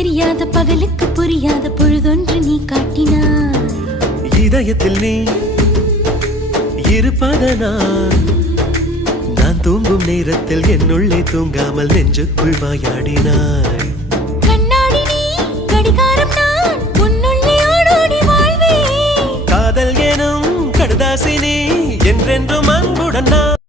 தெரியாத பகலுக்கு புரியாத பொழுதொன்று நீ காட்டினாய். இதயத்தில் நீ இருப்பதனால் நான் தூங்கும் நேரத்தில் என்னுள்ளே தூங்காமல் நெஞ்சுக்குள் வாயாடினாய். கண்ணாடி நீ கடிகாரம் நான் உன்னுள்ளே ஓடோடி வாழ்வே. காதல் எனும் கடுதாசி நீ என்றென்றும் அன்புடன் நான்